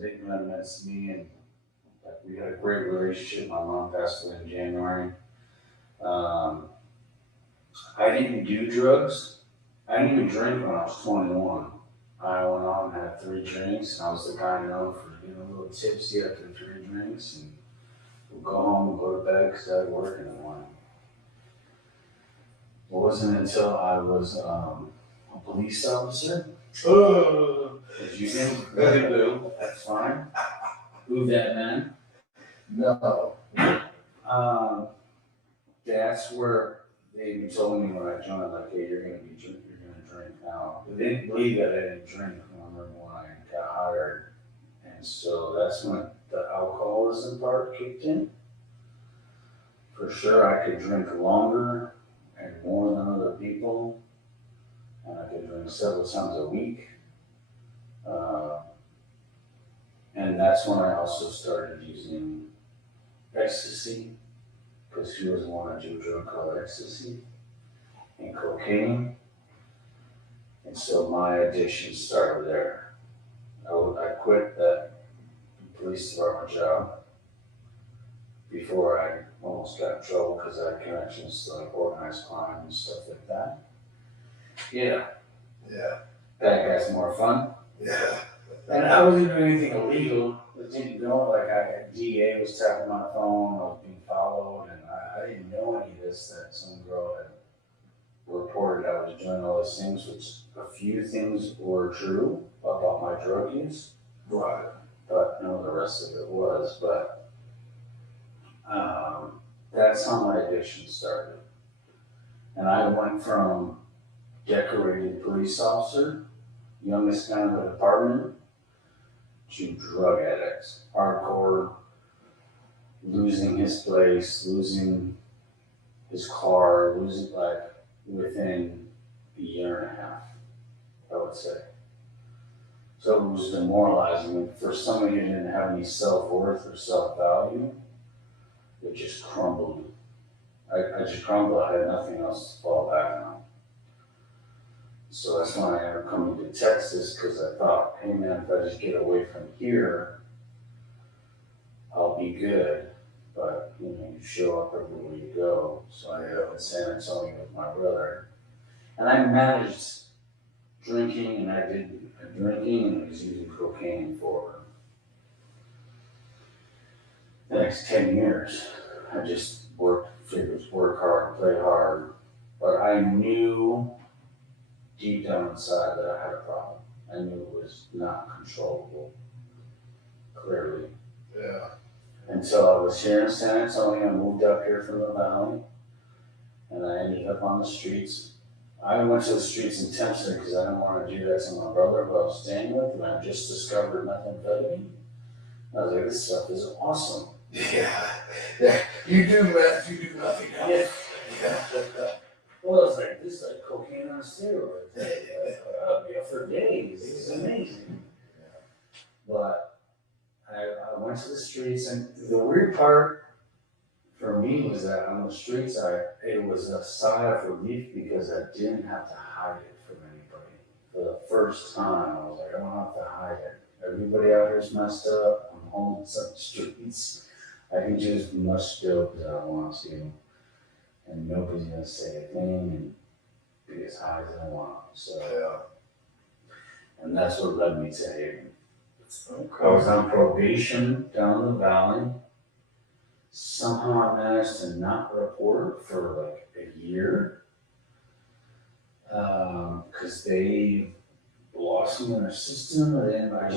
Big man met me, and like, we had a great relationship. My mom passed away in January. Um, I didn't do drugs. I didn't even drink when I was 21. I went on and had 3 drinks, and I was the guy known for getting a little tipsy after 3 drinks, and we'd go home and go to bed because I had work in the morning. It wasn't until I was a police officer. As you can, boo, that's fine. Who that man? No. Um, that's where they told me when I joined, like, hey, you're gonna drink now. They didn't believe that I didn't drink when I got hired. And so that's when the alcoholism part kicked in. For sure, I could drink longer and more than other people, and I could drink several times a week. Uh, and that's when I also started using ecstasy, because he was one to do a drug called ecstasy and cocaine. And so my addiction started there. I quit that police department job before I almost got in trouble because I had connections to like organized crime and stuff like that. Yeah. Yeah. Bad guys more fun. Yeah. And I wasn't doing anything illegal. It didn't go like DA was tapping my phone, I was being followed, and I didn't know any of this, that some girl had reported I was doing all those things, which a few things were true about my drug use. Right. But no, the rest of it was. But that's how my addiction started. And I went from decorated police officer, youngest guy in the department, to drug addicts, hardcore, losing his place, losing his car, losing like within a year and a half, I would say. So it was demoralizing. For somebody who didn't have any self-worth or self-value, it just crumbled. I just crumbled. I had nothing else to fall back on. So that's when I ended up coming to Texas, because I thought, hey man, if I just get away from here, I'll be good. But you know, you show up everywhere you go. So I ended up in San Antonio with my brother. And I managed drinking, and I did drinking, and I was using cocaine for the next 10 years. I just figured work hard, play hard. But I knew deep down inside that I had a problem. I knew it was not controllable, clearly. Yeah. Until I was here in San Antonio, I moved up here from the valley, and I ended up on the streets. I went to the streets in Templeton because I didn't want to do that to my brother who I was staying with, and I just discovered methamphetamine. I was like, this stuff is awesome. Yeah. You do meth, you do nothing else. Yeah. Well, it's like, this is like cocaine on steroids. Yeah, for days. It was amazing. But I went to the streets, and the weird part for me was that on the streets, it was a sigh of relief because I didn't have to hide it from anybody. For the first time, I was like, I don't have to hide it. Everybody out here is messed up. I'm homeless on the streets. I can do as much dope as I want to, and nobody's gonna say a thing and be as high as I want. So, yeah. And that's what led me to Haven. Okay. I was on probation down in the valley. Somehow I managed to not report for like a year, because they lost me in their system. And I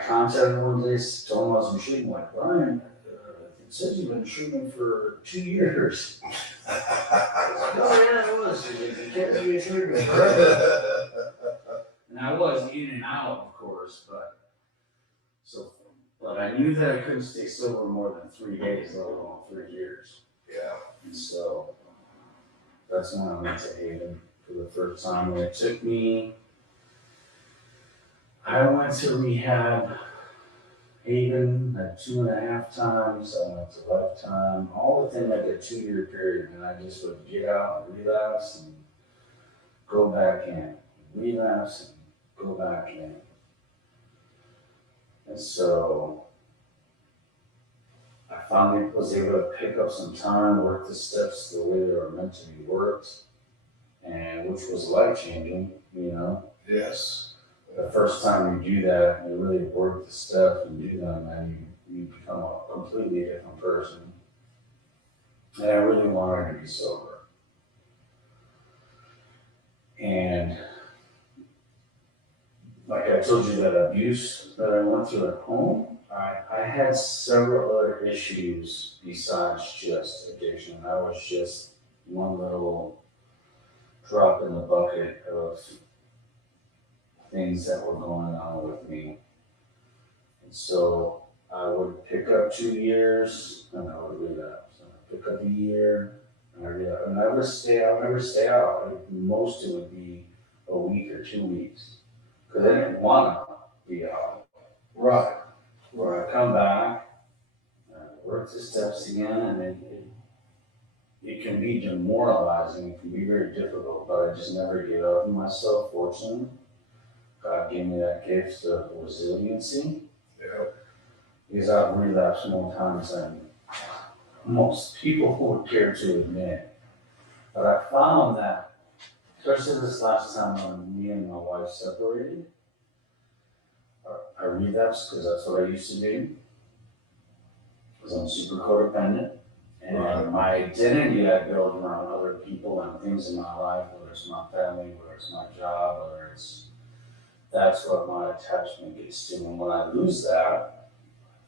contacted them one day, told them I was in treatment. Like, Brian, it says you've been in treatment for 2 years. Oh yeah, it was. You can't be in treatment forever. And I was in and out, of course, but I knew that I couldn't stay sober more than 3 days, let alone 3 years. Yeah. And so that's when I went to Haven for the first time. And it took me, I went to rehab, Haven, at 2.5 times. I went to Lifetime, all within like a 2-year period. And I just would get out and relapse and go back in, relapse and go back in. And so I finally was able to pick up some time, work the steps the way they were meant to be worked, and which was life changing, you know. Yes. The first time you do that, you really work the steps and do them, and you become a completely different person. And I really wanted to be sober. And like I told you, that abuse that I went through at home, I had several other issues besides just addiction. I was just one little drop in the bucket of things that were going on with me. And so I would pick up 2 years and I would relapse. And I'd pick up a year and I relapse. And I would never stay out. Most it would be a week or 2 weeks. Because I didn't want to be out. Right. Where I come back, work the steps again, and it can be demoralizing. It can be very difficult, but I just never gave up on myself, fortunately. God gave me that gift of resiliency. Yeah. Because I've relapsed more times than most people would care to admit. But I found that, especially this last time when me and my wife separated, I relapsed because that's what I used to do. Because I'm super codependent. And my identity I built around other people and things in my life, whether it's my family, whether it's my job, that's what my attachment gets to. And when I lose that, I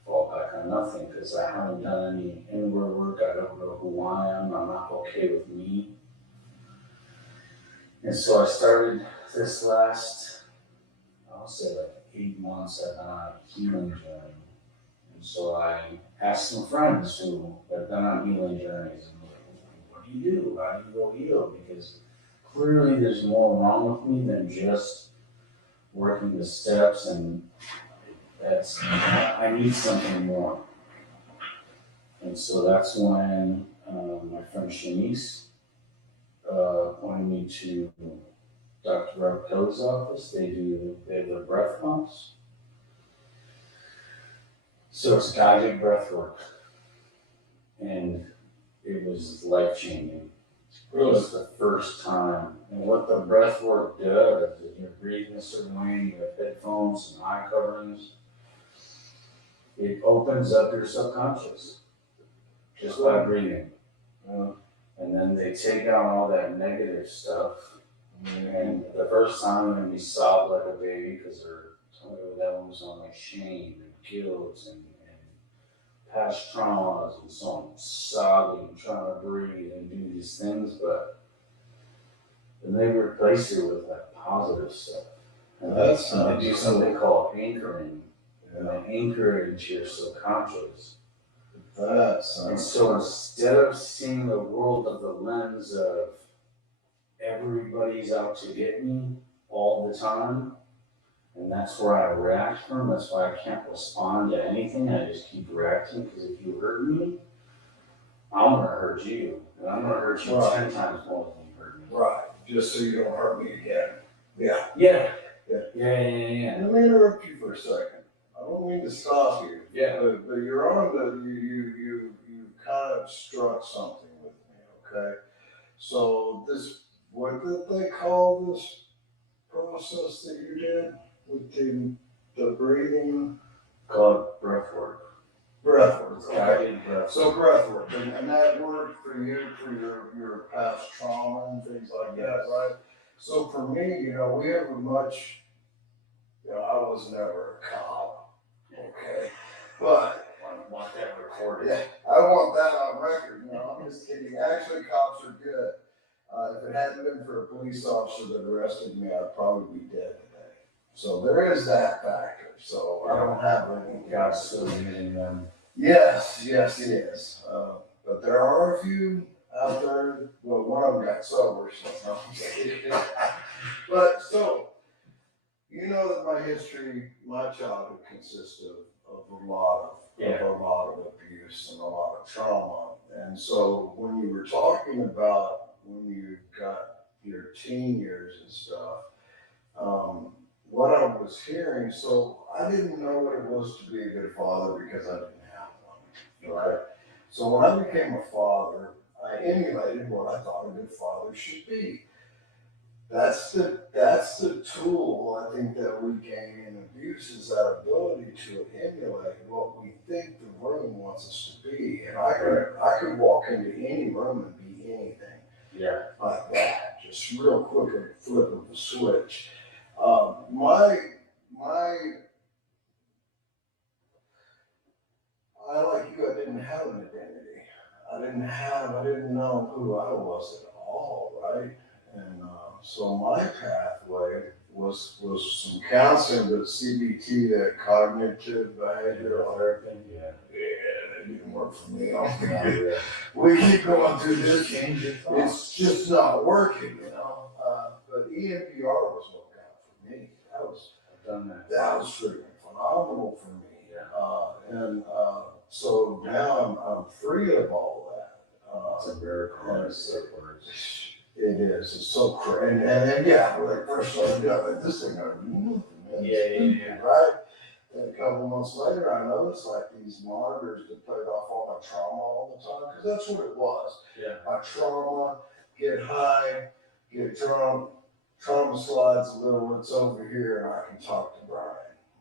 fall back on nothing because I haven't done any inward work. I don't know who I am. I'm not okay with me. And so I started this last, I'll say like 8 months, I've been on a healing journey. And so I asked some friends who have been on healing journeys, and like, what do you do? How do you go heal? Because clearly there's more wrong with me than just working the steps, and I need something more. And so that's when my friend Shanice pointed me to Dr. Rob Kelly's office. They have the breath pumps. So it's guided breathwork, and it was life changing. It was the first time. And what the breathwork does is you're breathing a certain way, you have headphones and eye coverings. It opens up your subconscious just by breathing. And then they take out all that negative stuff. And the first time you're going to be sobbed like a baby because they're telling you that one was on like shame and guilt and past traumas and so on, sobbing, trying to breathe and do these things, but then they replace it with that positive stuff. And they do something called anchoring. And they anchor it into your subconscious. And so instead of seeing the world of the lens of everybody's out to get me all the time, and that's where I react from. That's why I can't respond to anything. I just keep reacting, because if you hurt me, I'm going to hurt you. And I'm going to hurt you 10 times more than you hurt me. Right. Just so you don't hurt me again. Yeah. Yeah. Let me interrupt you for a second. I don't mean to stop you. Yeah. But you're on you kind of struck something with me, okay? So what did they call this process that you did with the breathing? Called breathwork. Breathwork. Guided breathwork. So breathwork, and that worked for you for your past trauma and things like that, right? So for me, we have a much, I was never a cop, okay? But I want that recorded. yeah, I want that on record. I'm just kidding. Actually, cops are good. If it hadn't been for a police officer that arrested me, I'd probably be dead today. So there is that factor. So I don't have any. God's still using them. Yes, he is. But there are a few out there. Well, one of them got sober, so But so, that my history, my childhood consists of a lot of abuse and a lot of trauma. And so when you were talking about when you got your teen years and stuff, what I was hearing, so I didn't know what it was to be a good father because I didn't have one, right? So when I became a father, I emulated what I thought a good father should be. That's the tool I think that we gain in abuse is that ability to emulate what we think the room wants us to be. And I could walk into any room and be anything. Yeah. Like that, just real quick a flip of the switch. My I like you, I didn't have an identity. I didn't know who I was at all, right? And so my pathway was some counseling, but CBT, that cognitive behavioral therapy. Yeah. Yeah, it didn't work for me. Yeah. We keep going through this. It's just not working, you know. But EMDR was what got for me. That was freaking phenomenal for me. So now I'm free of all that. It's a miracle. It is. It's so crazy. And yeah, when I first started doing it, this thing I knew. Yeah. Right? And a couple months later, I noticed like these monitors that played off all my trauma all the time, because that's what it was. Yeah. My trauma, get high, get drunk, trauma slides a little, it's over here, and I can talk to Brian.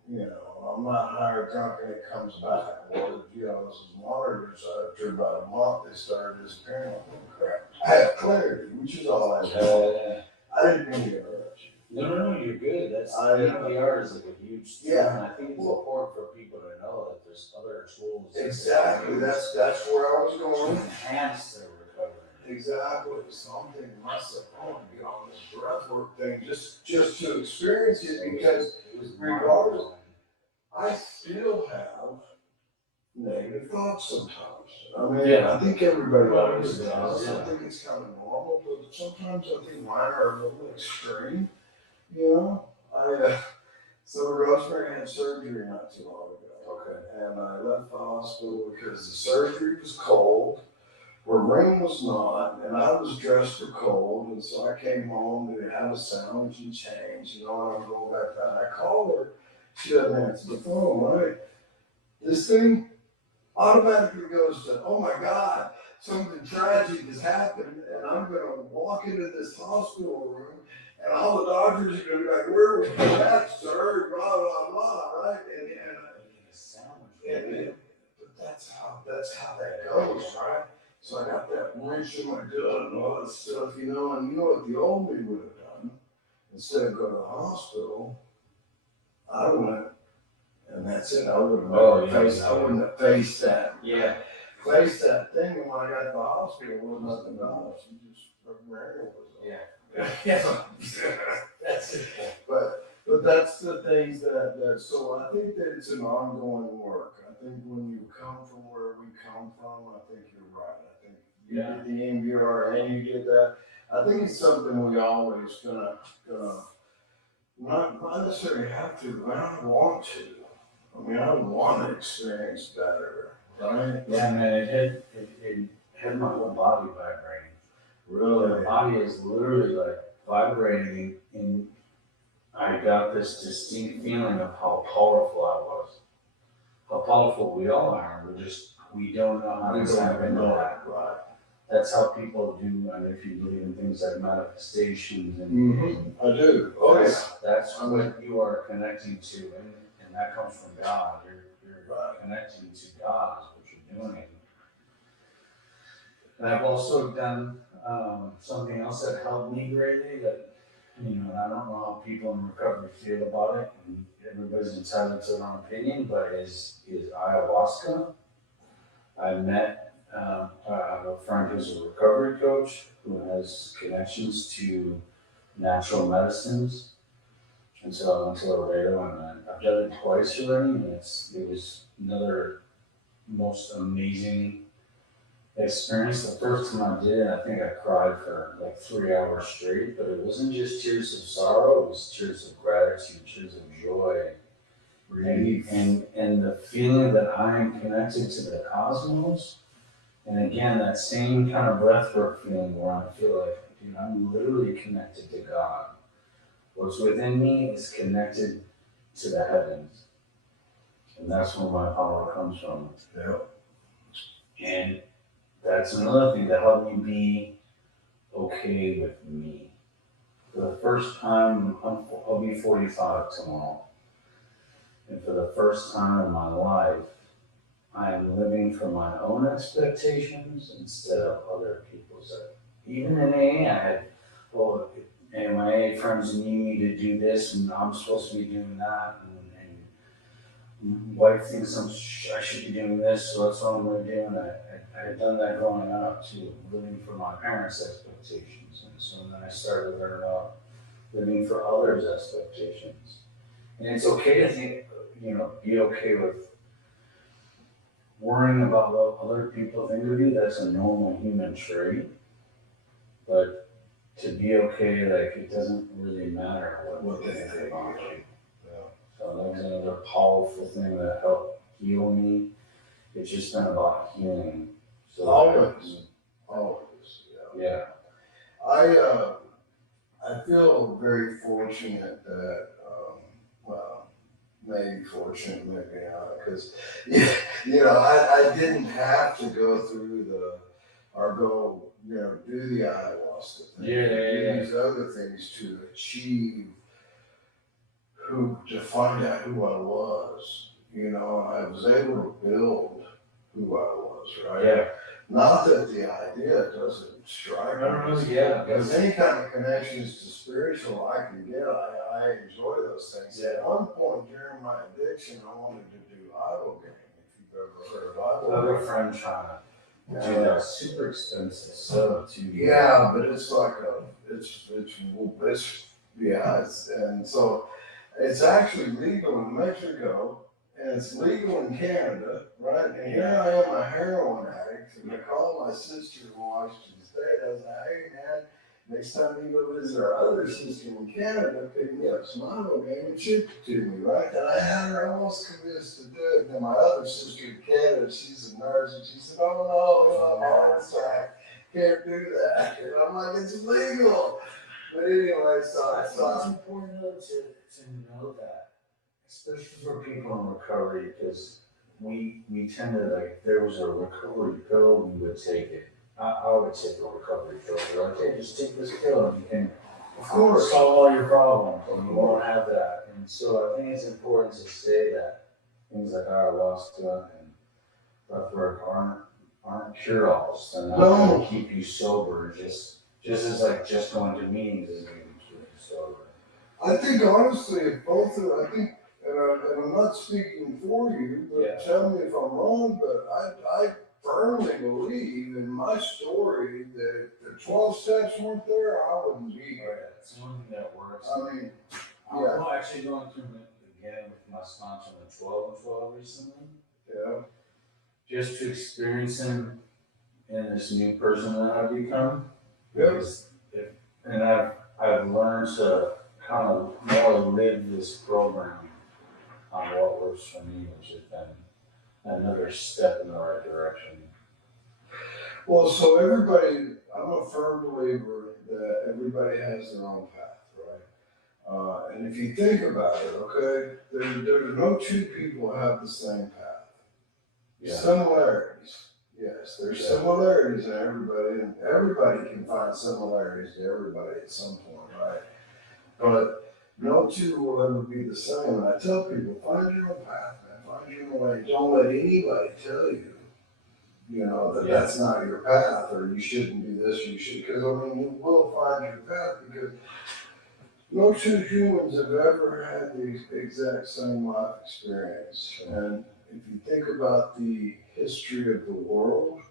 You know, I'm not high or drunk and it comes back. Well, you know, this is monitors. After about a month, they started disappearing. Like, oh, crap. I have clarity, which is all I had. I didn't mean to interrupt you. No, you're good. EMDR is like a huge tool, and I think it's important for people to know that there's other tools. Exactly, that's where I was going. To enhance their recovery. Exactly. So I'm thinking to myself, I want to be on this breathwork thing just to experience it, because regardless, I still have negative thoughts sometimes. I mean, I think everybody always does. I think it's kind of normal, but sometimes I think mine are a little extreme. You know, so Rosemary had surgery not too long ago. Okay. And I left the hospital because the surgery was cold, her room was not, and I was dressed for cold, and so I came home to have a sandwich and change, you know, and I'm going back down. I called her, she doesn't answer the phone, right? This thing automatically goes to, oh my God, something tragic has happened, and I'm going to walk into this hospital room, and all the doctors are going to be like, where were you at, sir? Blah, blah, blah, right? But that's how that goes, right? So I got that wrench in my gut and all that stuff, you know, and you know what the old me would have done? Instead of going to the hospital, I went, and that's it. I wouldn't have faced that. Yeah. Faced that thing, and when I got to the hospital, there was nothing else. You just, Mary was on. Yeah. That's it. But that's the things that, so I think that it's an ongoing work. I think when you come from where we come from, I think you're right. I think you did the MBR and you did that. I think it's something we always gonna not necessarily have to, but I want to. I mean, I want to experience better, right? Yeah, man, it had my whole body vibrating. Really? My body is literally like vibrating, and I got this distinct feeling of how powerful I was. How powerful we all are. We don't know how to tap into that. Right. That's how people do, and if you believe in things like manifestations and I do. Oh yeah. That's what you are connecting to, and that comes from God. You're connecting to God is what you're doing. And I've also done something else that helped me greatly that, you know, and I don't know how people in recovery feel about it, and everybody's entitled to their own opinion, but is ayahuasca. I met I have a friend who's a recovery coach who has connections to natural medicines. And so I went to Laredo, and I've done it twice already, and it was another most amazing experience. The first time I did it, I think I cried for like 3 hours straight, but it wasn't just tears of sorrow, it was tears of gratitude, tears of joy, and the feeling that I am connected to the cosmos. And again, that same kind of breathwork feeling where I feel like, dude, I'm literally connected to God. What's within me is connected to the heavens. And that's where my power comes from. Yeah. And that's another thing to help me be okay with me. For the first time, I'll be 45 tomorrow. And for the first time in my life, I am living for my own expectations instead of other people's. Even in AA, I had, well, and my AA friends need me to do this, and I'm supposed to be doing that, and wife thinks I should be doing this, so that's what I'm going to do. And I had done that growing up too, living for my parents' expectations, and so then I started to learn about living for others' expectations. And it's okay to think, be okay with worrying about what other people think of you. That's a normal human trait. But to be okay, like it doesn't really matter what they think about you. Yeah. So that was another powerful thing that helped heal me. It's just been about healing. So Always, yeah. Yeah. I feel very fortunate that, well, maybe fortunate, maybe not, because, I didn't have to go through do the ayahuasca thing, do these other things to achieve to find out who I was. I was able to build who I was, right? Yeah. Not that the idea doesn't strike me. Yeah. Because any kind of connections to spiritual I can get, I enjoy those things. Yeah. At one point during my addiction, I wanted to do ibogaine, if you've ever heard of I have a ibogaine. friend trying to do that. Super expensive stuff too. Yeah, but it's like and so it's actually legal in Mexico, and it's legal in Canada, right? And here I am, a heroin addict, and I call my sister in Washington State. I was like, hey man, next time you go visit our other sister in Canada, pick me up some ibogaine and ship it to me, right? And I had her almost convinced to do it. Then my other sister in Canada, she's a nurse, and she said, oh no, I'm on heart attack. Can't do that. And I'm like, it's legal. But anyway, so It's important though to know that, especially for people in recovery, because we tend to, like, if there was a recovery pill, we would take it. I would take a recovery pill. We're like, hey, just take this pill and you can, of course, solve all your problems, and you won't have that. And so I think it's important to say that things like ayahuasca and breathwork aren't cure-alls. They're not going to keep you sober. Just as like just going to meetings isn't going to keep you sober. I think honestly, if both are, I think, and I'm not speaking for you, but tell me if I'm wrong, but I firmly believe in my story that if the 12 steps weren't there, I wouldn't be here. It's the only thing that works. I mean, I'm actually going through it again with my sponsor on the 12 and 12 recently. Yeah. Just to experience him in this new person that I've become. Yes. And I've learned to kind of more live this program on what works for me, which has been another step in the right direction. Well, so I'm a firm believer that everybody has their own path, right? And if you think about it, okay, there no two people have the same path. Yeah. Similarities. Yes, there's similarities in everybody, and everybody can find similarities to everybody at some point, right? But no two will ever be the same. And I tell people, find your own path, man. Find your own way. Don't let anybody tell you, that that's not your path, or you shouldn't do this, you should. Because, you will find your path, because no two humans have ever had the exact same life experience. And if you think about the history of the world,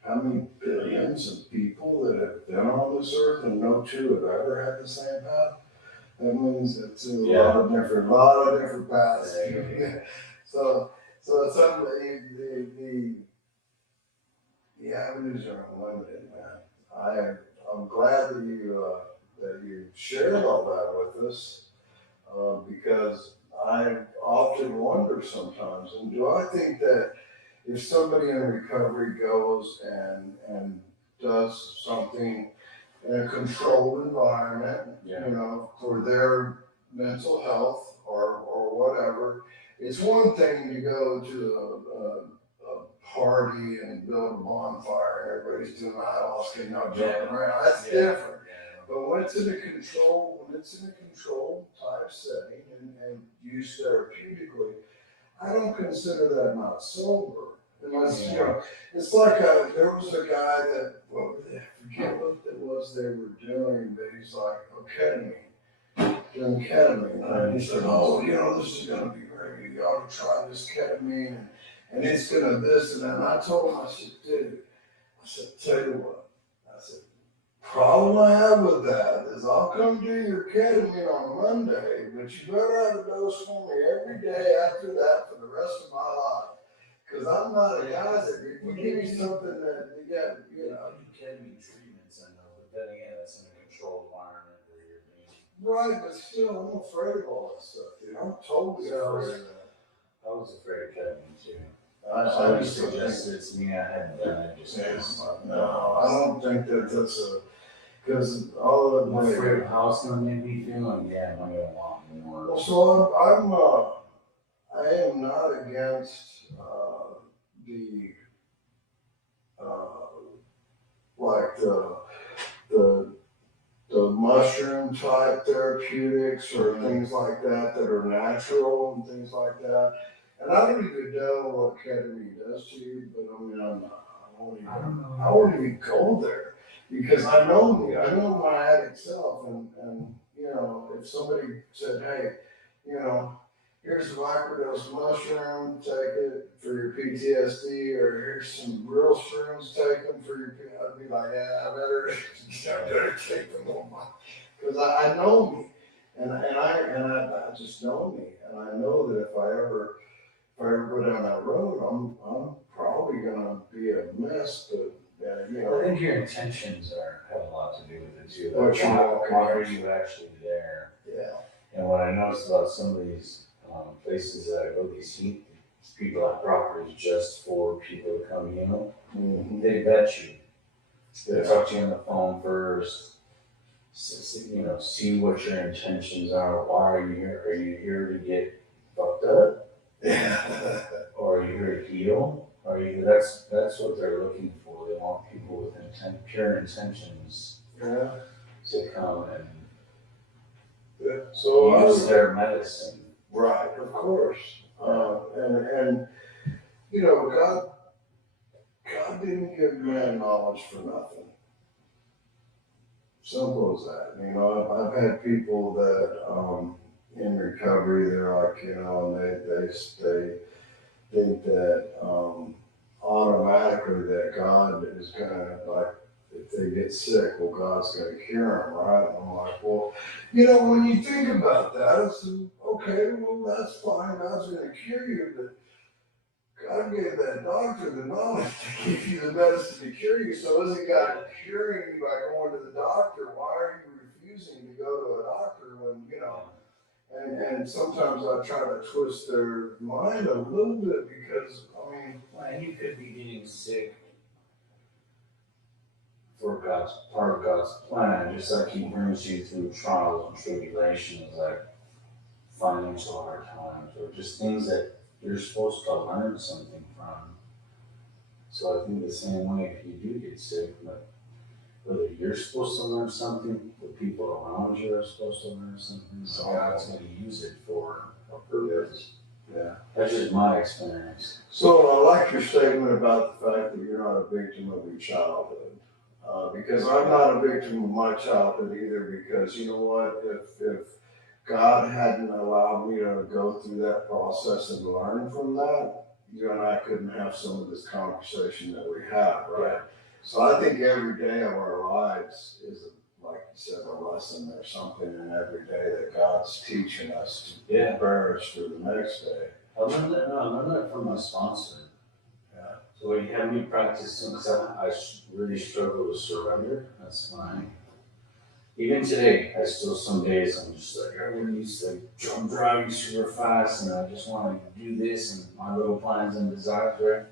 how many billions of people that have been on this earth, and no two have ever had the same path, that means it's a lot of different paths. So it's the avenues are unlimited, man. I'm glad that you shared all that with us, because I often wonder sometimes, and do I think that if somebody in recovery goes and does something in a controlled environment, Yeah. you know, for their mental health or whatever. It's one thing to go to a party and build a bonfire and everybody's doing ayahuasca and y'all jumping around. That's different. But when it's in a controlled type setting and used therapeutically, I don't consider that not sober. Unless, you know, it's like there was a guy that, I forget what it was they were doing, but he's like, doing ketamine. And he said, oh, you know, this is going to be great. You ought to try this ketamine and it's going to this and that. And I told him, I said, dude, I said, tell you what, I said, problem I have with that is I'll come do your ketamine on Monday, but you better have a dose for me every day after that for the rest of my life. Because I'm not a guy that if you give me something that, yeah, you know. Ketamine treatments, I know, but then again, that's in a controlled environment where you're being. Right, but still, I'm afraid of all that stuff, dude. I'm totally afraid of that. I was afraid of ketamine too. I You just suggested it to me, I hadn't done it, just no, I don't think that that's because all of I'm afraid of how it's gonna make me feel, and yeah, am I gonna want more? Well, so I am not against the like the mushroom type therapeutics or things like that are natural and things like that. And I don't even know what ketamine does to you, but I mean, I won't even go there because I know my addict self, and you know, if somebody said, hey, you know, here's a microdose mushroom, take it for your PTSD, or here's some real shrooms, take them for your, I'd be like, yeah, I better take them on my, because I know me, and I just know me, and I know that if I ever go down that road, I'm probably gonna be a mess, but you know. I think your intentions have a lot to do with it too. What Like, you why are you actually there? Yeah. And what I noticed about some of these places that I go, these people have properties just for people to come heal. Mm-hmm. They vet you. They Yeah. talk to you on the phone first. You know, see what your intentions are. Why are you here? Are you here to get fucked up? Yeah. Or are you here to heal? That's what they're looking for. They want people with pure intentions Yeah. to come and So use their medicine. Right, of course. And you know, God didn't give man knowledge for nothing. Simple as that. You know, I've had people that in recovery, they're like, you know, and they think that automatically that God is gonna, like, if they get sick, well, God's gonna cure them, right? And I'm like, well, you know, when you think about that, it's okay, well, that's fine, God's gonna cure you, but God gave that doctor the knowledge to give you the medicine to cure you. So isn't God curing you by going to the doctor? Why are you refusing to go to a doctor when, you know? And sometimes I try to twist their mind a little bit because, I mean, And you could be getting sick for part of God's plan, just like He brings you through trials and tribulations, like financial hard times, or just things that you're supposed to learn something from. So I think the same way, if you do get sick, but whether you're supposed to learn something, the people around you are supposed to learn something, so God's going to use it for a purpose. Yeah. That's just my experience. So I like your statement about the fact that you're not a victim of your childhood. Because I'm not a victim of my childhood either, because you know what, if God hadn't allowed me to go through that process and learn from that, you and I couldn't have some of this conversation that we have, right? Yeah. So I think every day of our lives is, like you said, a lesson. There's something in every day that God's teaching us to prepare us for the next day. I learned that from my sponsor. Yeah. So you have me practicing, because I really struggle with surrender. That's fine. Even today, I still, some days I'm just like, everyone's like, I'm driving super fast and I just want to do this and my little plans and desires, right?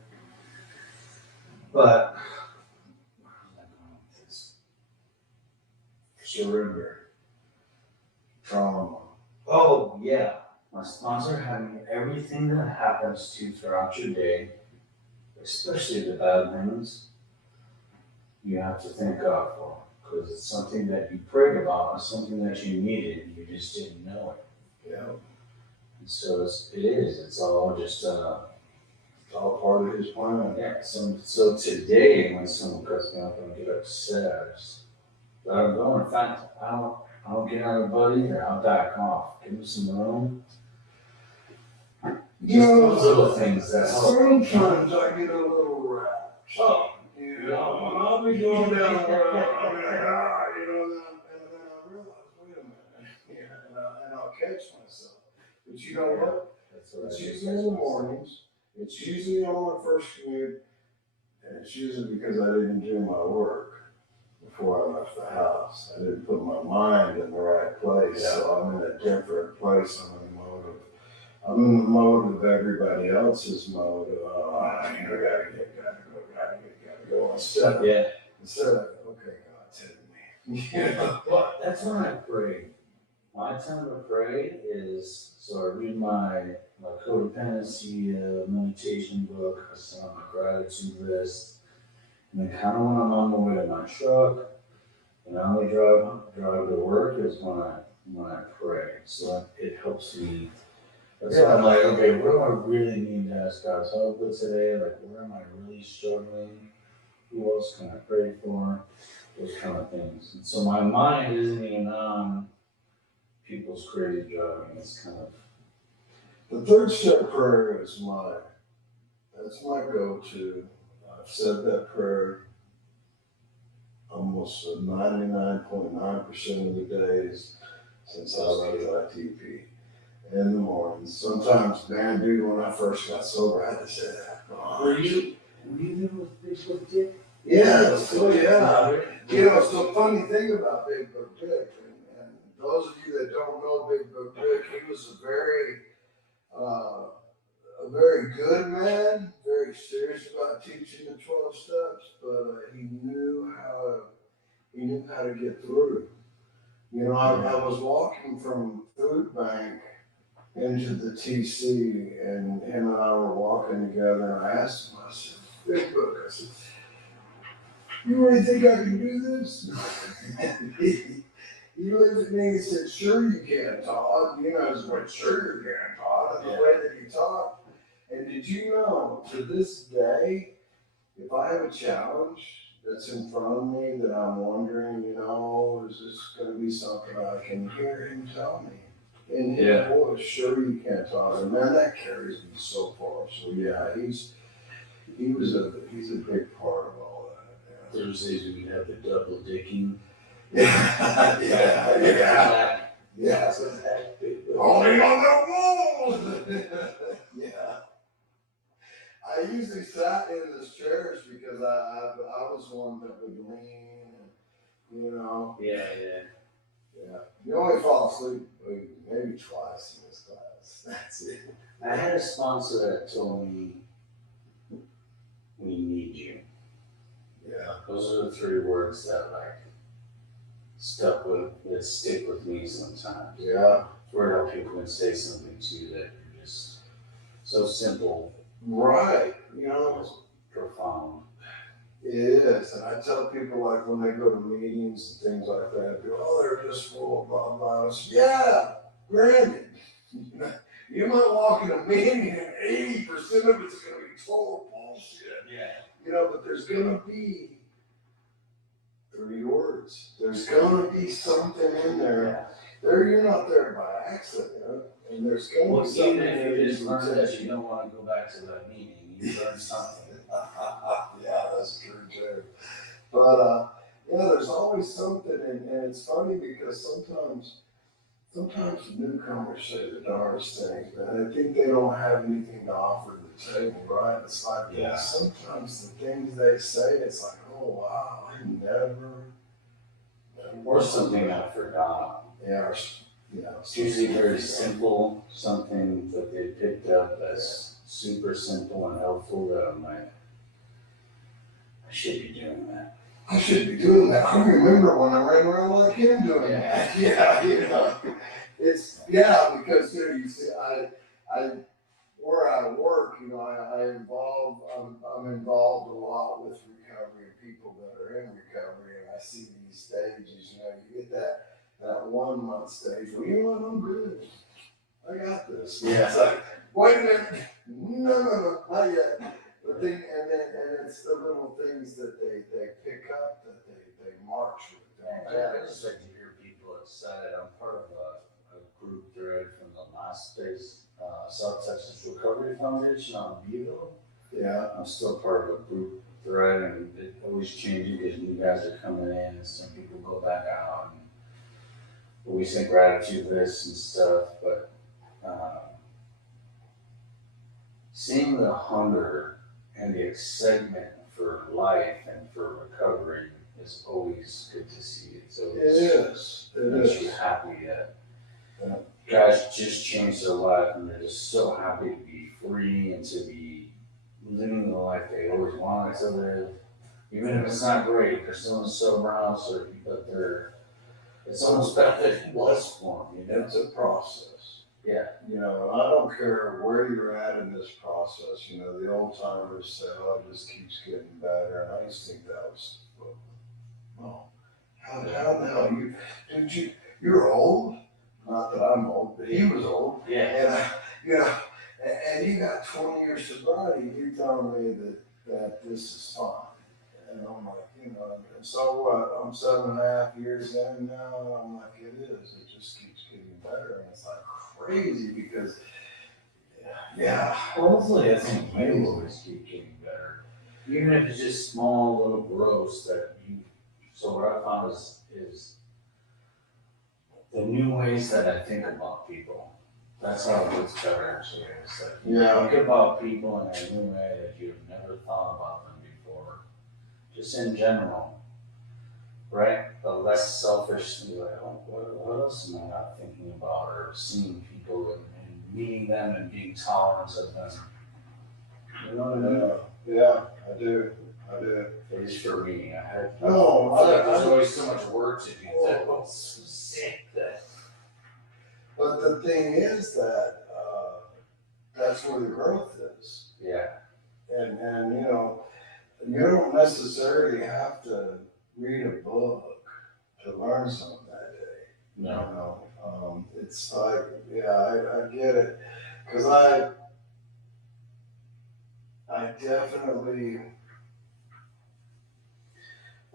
But surrender, trauma. Oh, yeah. My sponsor had me everything that happens to you throughout your day, especially the bad things, you have to thank God for. Because it's something that you prayed about, it's something that you needed, you just didn't know it. Yeah. And so it's all just, It's all part of his plan. yeah. So today, when someone cuts me off and I get upset, I just let them go. In fact, I don't get on a buddy, I'll back off. Give them some room. Just those little things that help. Sometimes I get a little wrapped. Oh, You know, when I'll be going down the road, I'll be like, you know, and then I realize, wait a minute, yeah, and I'll catch myself. But you know what? It's usually in the mornings. It's usually on my first commute, and it's usually because I didn't do my work before I left the house. I didn't put my mind in the right place, so I'm in a different place. I'm in the mode of everybody else's mode of, gotta go. Instead of, okay, God, take me. Yeah. Well, that's when I pray. My time to pray is, so I read my codependency meditation book, I send out my gratitude list, and then kind of when I'm on the way to my truck, and I only drive to work is when I pray. So it helps me. That's why I'm like, okay, what do I really need to ask God's help with today? Like, where am I really struggling? Who else can I pray for? Those kind of things. And so my mind isn't even on people's crazy driving. It's kind of. The third step prayer is that's my go-to. I've said that prayer almost 99.9% of the days since I left ITP. In the mornings. Sometimes, man, dude, when I first got sober, I had to say that. Were you living with Big Book Dick? Yeah, still, yeah. You know, it's the funny thing about Big Book Dick, and those of you that don't know Big Book Dick, he was a very good man, very serious about teaching the 12 steps, but he knew how to get through. You know, I was walking from food bank into the TC, and him and I were walking together, and I asked him, I said, Big Book, I said, you really think I can do this? He looked at me and said, sure you can, Todd. You know, his word, sure you can, Todd, and the way that he talked. And did you know, to this day, if I have a challenge that's in front of me that I'm wondering, you know, is this going to be something I can hear him tell me? And his voice, sure you can, Todd. And man, that carries me so far. So yeah, he's a big part of all that. Yeah. Thursdays we have the double dicking. Yeah. Only on the wall. Yeah. I usually sat in the chairs because I was one that would lean, and, you know. Yeah. You only fall asleep maybe twice in this class. That's it. I had a sponsor that told me, we need you. Yeah. Those are the 3 words that stick with me sometimes. Yeah. It's where people can say something to you that you're just so simple. Right. You know, it's profound. It is. And I tell people, like, when they go to meetings and things like that, they're just full of blah blah. Yeah, granted. You might walk in a meeting and 80% of it's going to be total bullshit. Yeah. You know, but there's going to be 3 words. There's going to be something in there. You're not there by accident. And there's going to be something even if you just learn that you don't want to go back to that meeting, you learn something. Yeah, that's true too. But there's always something, and it's funny because sometimes newcomers say the darndest things, and I think they don't have anything to offer the table, right? It's like sometimes the things they say, it's like, oh wow, I never or something I forgot. Yeah. It's usually very simple, something that they picked up that's super simple and helpful that I'm like, I should be doing that. I should be doing that. I remember when I ran around like him doing that. Yeah, because you see, I where I work, I'm involved a lot with recovery and people that are in recovery, and I see these stages. You get that 1 month stage where I'm good. I got this. Yeah. It's like, wait a minute, no, not yet. But and it's the little things that they pick up that they march with. I just like to hear people excited. I'm part of a group thread from the last days South Texas Recovery Foundation on Beeville. Yeah. I'm still part of a group thread, and it always changes because new guys are coming in, and some people go back out, and we say gratitude lists and stuff. But seeing the hunger and the excitement for life and for recovery is always good to see. It makes you happy that guys just changed their life and they're just so happy to be free and to be living the life they always wanted to live. Even if it's not great, they're still in a sober house, but it's almost better than it was for them. It's a process. Yeah. I don't care where you're at in this process. The old timers say, "Oh, it just keeps getting better," and I just think that was, well, how the hell you're old. Not that I'm old, but he was old. Yeah. And and you got 20 years sobriety. You're telling me that this is fine. And I'm like, and so what? I'm 7.5 years in now, and I'm like, it is. It just keeps getting better, and it's like crazy because, Hopefully, I think you always keep getting better, even if it's just small little growths that you. So what I found is the new ways that I think about people. That's how it gets better. Actually, it's like you think about people in a new way that you've never thought about them before. Just in general, right? The less selfish, like, oh, what else am I not thinking about? Or seeing people and meeting them and being tolerant of them. You know what I mean? Yeah, I do. At least for me, I feel No, there's always so much work to do. That was sick. But the thing is that that's where the growth is. Yeah. And you don't necessarily have to read a book to learn something that day. No. It's like, I get it. Because I definitely,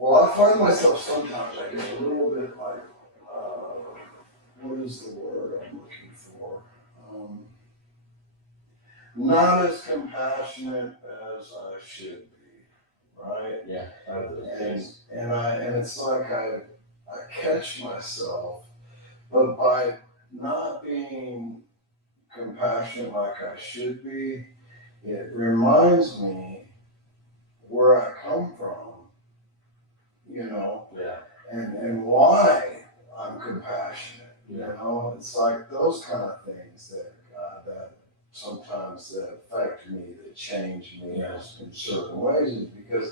I find myself sometimes, I get a little bit like, what is the word I'm looking for? Not as compassionate as I should be, right? Yeah. And it's like I catch myself, but by not being compassionate like I should be, it reminds me where I come from, and why I'm compassionate. It's like those kind of things that sometimes that affect me, that change me in certain ways, is because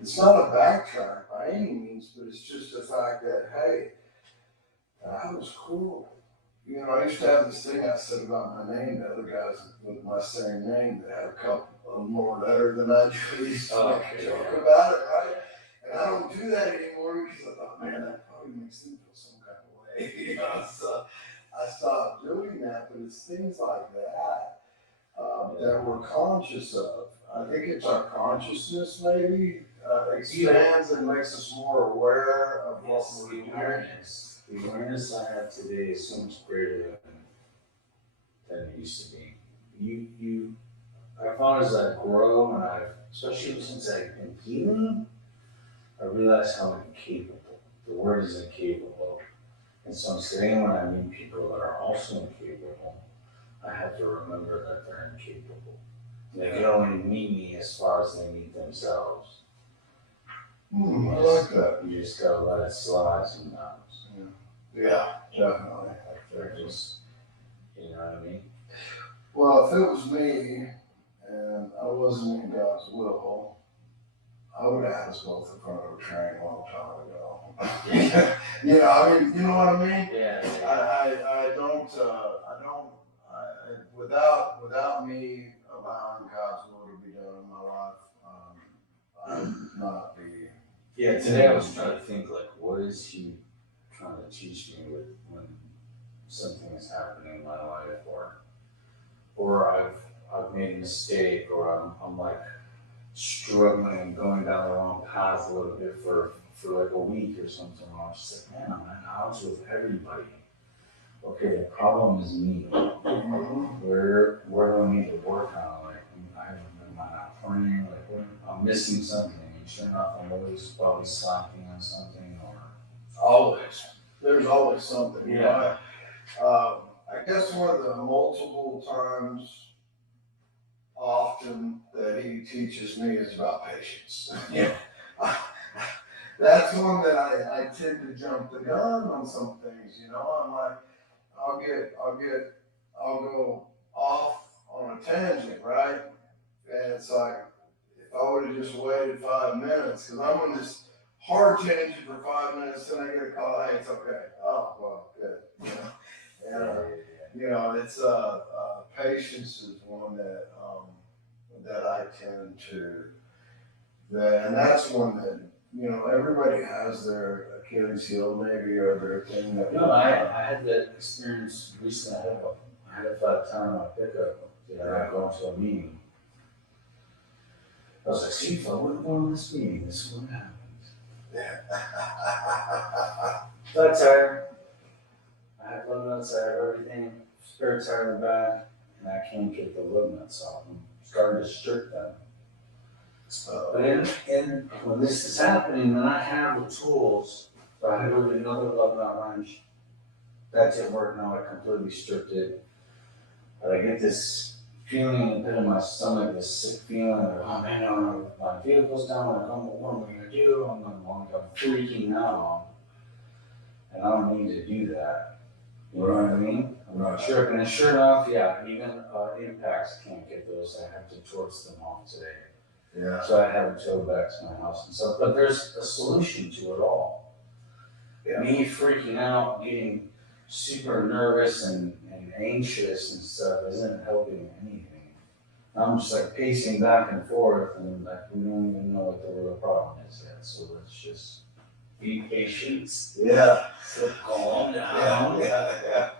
it's not a backtrack by any means, but it's just the fact that, hey, that was cool. I used to have this thing I said about my name to other guys with my same name that had a couple of more letters than I do. I used to make a joke about it, right? And I don't do that anymore because I thought, man, that probably makes them feel some kind of way. So I stopped doing that, but it's things like that that we're conscious of. I think it's our consciousness maybe expands and makes us more aware of what we're doing. The awareness I have today is so much greater than it used to be. I found as I grow, and especially since I've been healing, I realize how incapable. The word is incapable. And so I'm saying when I meet people that are also incapable, I have to remember that they're incapable. They can only meet me as far as they meet themselves. I like that. You just gotta let it slide sometimes. Yeah, definitely. They're just, you know what I mean? Well, if it was me and I wasn't in God's will, I would have had us both in front of a train a long time ago. You know, I mean, you know what I mean? Yeah. Without me allowing God's will to be done in my life, I would not be. Yeah, today I was trying to think, like, what is he trying to teach me with when something is happening in my life, or I've made a mistake, or I'm like struggling and going down the wrong path a little bit for like a week or something. I was just like, man, I'm at house with everybody. Okay, the problem is me. Where do I need to work on? Like, am I not praying? Like, I'm missing something. And sure enough, I'm always probably slacking on something, or Always. There's always something. Yeah. You know, I guess one of the multiple times often that he teaches me is about patience. Yeah. That's one that I tend to jump the gun on some things, you know. I'm like, I'll go off on a tangent, right? And it's like, if I would have just waited 5 minutes, because I'm on this hard tangent for 5 minutes, then I get a call, hey, it's okay. Oh, well, good. You know, and, you know, it's patience is one that I tend to, and that's one that, you know, everybody has their Achilles heel maybe, or their thing that. No, I had that experience recently. I had a flat tire on my pickup. I go into a meeting. I was like, see, if I would have gone to this meeting, this wouldn't have happened. Flat tire. I had lug nuts, I have everything, spare tire in the back, and I can't get the lug nuts off. I'm starting to strip them. But and when this is happening, then I have the tools, so I had to order another lug nut wrench. That didn't work, now I completely stripped it. But I get this feeling in the pit of my stomach, this sick feeling of, oh man, no, my vehicle's down, like, what am I gonna do? I'm freaking out. And I don't need to do that. You know what I mean? I'm not sure. And sure enough, yeah, even impacts can't get those. I have to torch them off today. Yeah. So I have to towed back to my house and stuff. But there's a solution to it all. Yeah. Me freaking out, getting super nervous and anxious and stuff isn't helping anything. I'm just like pacing back and forth, and like we don't even know what the real problem is yet. So let's just be patient. Yeah. So calm down. Yeah.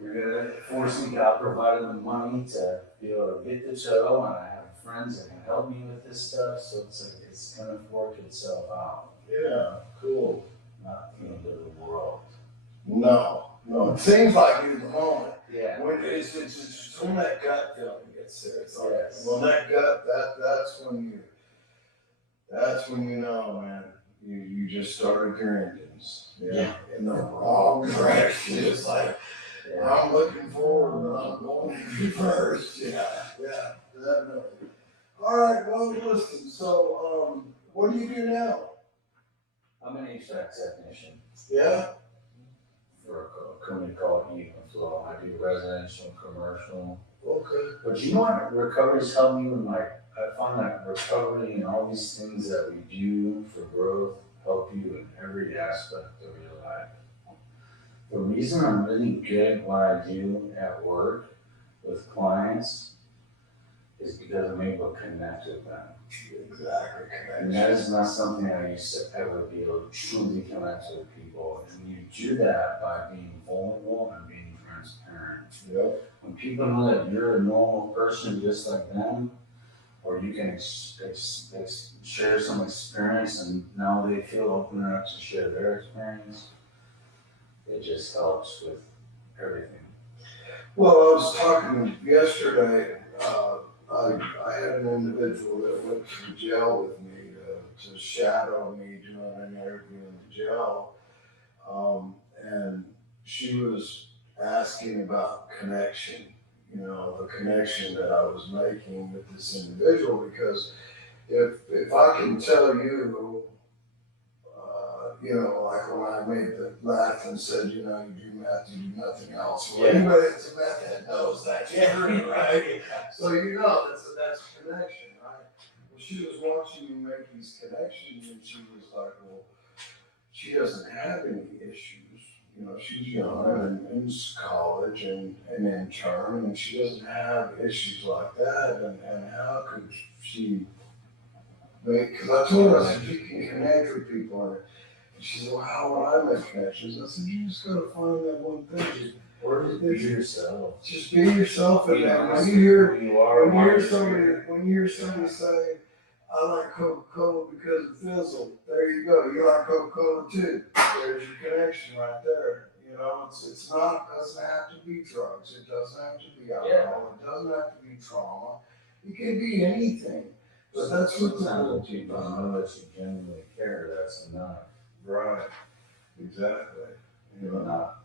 You're gonna force me. God provided the money to be able to get the tow, and I have friends that can help me with this stuff. So it's like it's gonna work itself out. Yeah. Cool. Not the end of the world. No. It seems like it at the moment. Yeah. When it's just when that gut feeling gets there. It's like, Yes. well, that gut, that's when you know, man, you just started your engines. Yeah. In the wrong direction. It's like, Yeah. I'm looking forward, but I'm going to reverse. Yeah, definitely. All right, well, listen, so, what do you do now? I'm an HVAC technician. Yeah? For a company called Flow. I do residential, commercial. Okay. But you know what? Recovery's helped me with I find that recovery and all these things that we do for growth help you in every aspect of your life. The reason I'm really good at what I do at work with clients is because I'm able to connect with them. Exactly. And that is not something I used to ever be able to truly connect with people. And you do that by being vulnerable and being transparent. Yep. When people know that you're a normal person just like them, or you can share some experience and now they feel open enough to share their experience, it just helps with everything. Well, I was talking yesterday, I had an individual that went to jail with me to shadow me doing an interview in the jail. And she was asking about connection, you know, the connection that I was making with this individual, because if I can tell you, you know, like when I made the math and said, you know, you do math, you do nothing else. Well, anybody that's a meth head knows that's true, right? So you know that's connection, right? Well, she was watching you make these connections, and she was like, well, she doesn't have any issues. She's young and in college and an intern, and she doesn't have issues like that. And how could she make, because I told her, I said, you can connect with people. And she said, well, how would I make connections? I said, you just got to find that one thing. Or just be yourself. Just be yourself. And when you hear somebody say, I like Coca-Cola because it fizzled. There you go. You like Coca-Cola too. There's your connection right there. It's not, doesn't have to be drugs. It doesn't have to be alcohol. It doesn't have to be trauma. It can be anything. But that's what Sometimes people know that you genuinely care. That's enough. Right. Exactly. Not,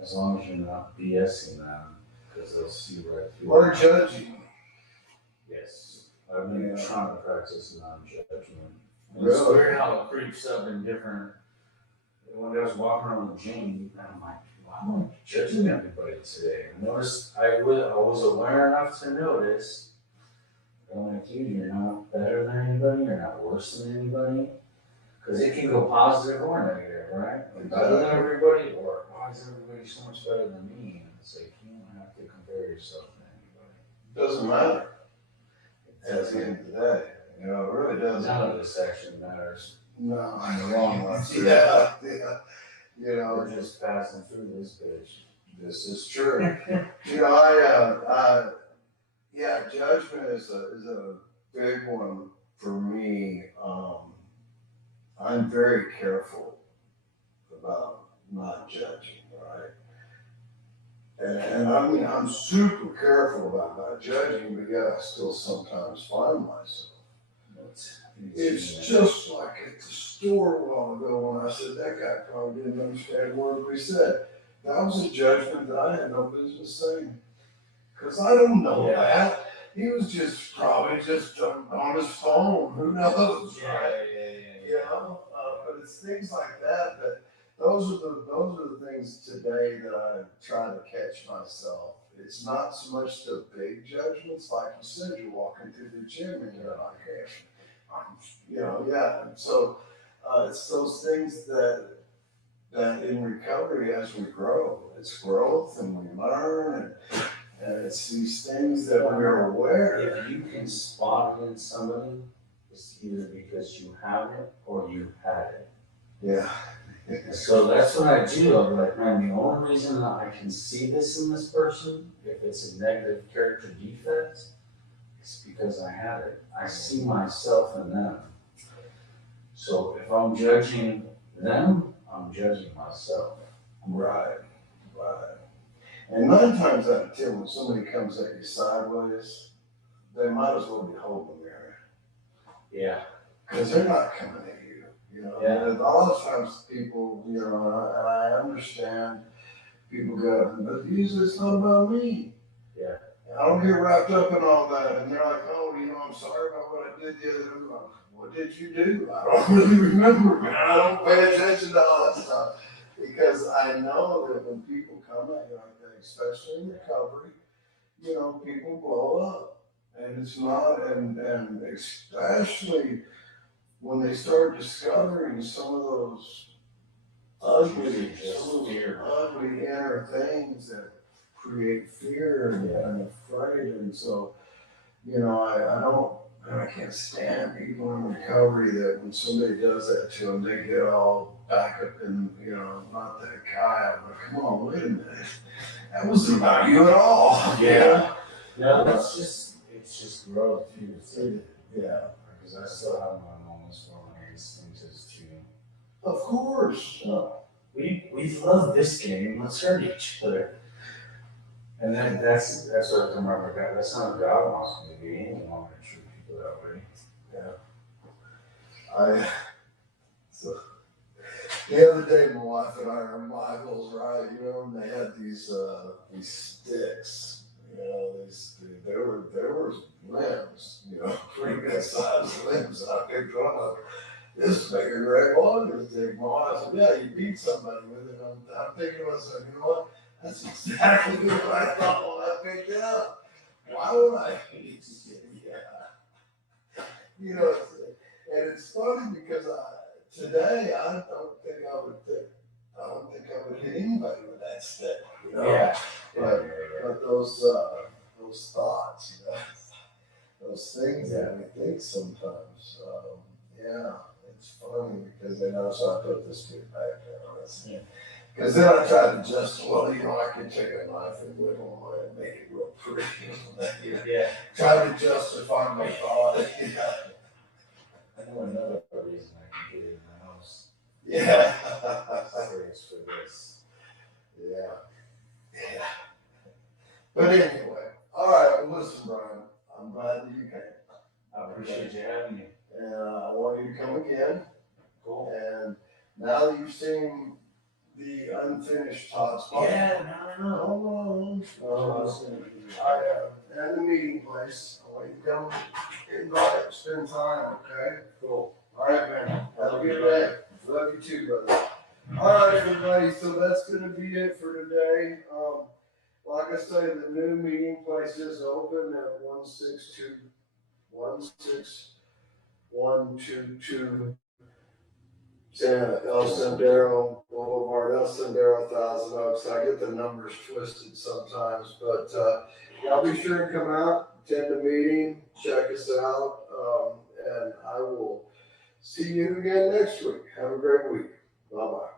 as long as you're not BSing them, because they'll see right through. Or judging. Yes. I've been trying to practice non-judgment. Really? It's weird how it creeps up in different. When I was walking around the gym, I'm like, why am I judging everybody today? I was aware enough to notice, I'm like, dude, you're not better than anybody, you're not worse than anybody. Because it can go positive or negative, right? I'm better than everybody, or why is everybody so much better than me? And it's like, you don't have to compare yourself to anybody. Doesn't matter. At the end of the day, it really doesn't. None of this actually matters. No. In the long run. Yeah. We're just passing through this bitch. This is true. Judgment is a big one for me. I'm very careful about not judging, right? And I mean, I'm super careful about not judging, but yet I still sometimes find myself. It's just like at the store a while ago when I said that guy probably didn't understand a word we said. That was a judgment that I had no business saying. Because I don't know that. He was just probably just on his phone. Who knows, right? But it's things like that those are the things today that I try to catch myself. It's not so much the big judgments, like you said, you're walking through the gym and you're like, hey, And so it's those things that in recovery, as we grow, it's growth and we learn, and it's these things that we're aware. If you can spot it in somebody, it's either because you have it or you had it. Yeah. So that's what I do. I'm like, man, the only reason that I can see this in this person, if it's a negative character defect, is because I had it. I see myself in them. So if I'm judging them, I'm judging myself. Right. And 9 times out of 10, when somebody comes at you sideways, they might as well be holding the mirror. Yeah. Because they're not coming at you. And a lot of times people, and I understand people go, but usually it's not about me. Yeah. And I don't get wrapped up in all that. And they're like, oh, I'm sorry about what I did the other day. I'm like, what did you do? I don't really remember, man. I don't pay attention to all that stuff. Because I know that when people come at you like that, especially in recovery, people blow up. And it's not, and especially when they start discovering some of those ugly inner things that create fear and afraid. And so, I can't stand people in recovery that when somebody does that to them, they get all back up and, not that guy. I'm like, come on, wait a minute. That wasn't about you at all. Yeah. No, it's just growth too. Yeah. Because I still have my moments where my instinct is to. Of course. We love this game. Let's hurt each other. And then that's what I remember. God, that's not what God wants me to be. He doesn't want me to treat people that way. Yeah. So the other day, my wife and I are in Michael's, right? And they had these sticks. There were limbs, pretty good sized limbs. I picked one up. This is making a great walking stick. My wife said, yeah, you beat somebody with it. I'm thinking to myself, you know what? That's exactly what I thought when I picked it up. Why would I? You know, and it's funny because today I don't think I would hit anybody with that stick, you know? Yeah. But those thoughts, you know, those things that we think sometimes, yeah, it's funny because then also I put this kid back down. Because then I tried to well, you know, I could take a knife and whittle on it and make it real pretty. You know, Yeah. try to justify my thought. You know? I know another reason I can get in the house. Yeah. Serious for this. Yeah. Yeah. But anyway, all right. Well, listen, Brian, I'm glad that you came. I appreciate you having me. And I want you to come again. Cool. And now that you've seen the unfinished Todd's spot. Yeah, no. At the meeting place. I want you to come invite, spend time, okay? Cool. All right, man. Have a good day. Love you too, brother. All right, everybody. So that's going to be it for today. Like I say, the new meeting place is open at 16122 El Sendero Boulevard, El Sendero, Thousand Oaks. I get the numbers twisted sometimes, but y'all be sure and come out, attend the meeting, check us out, and I will see you again next week. Have a great week. Bye-bye.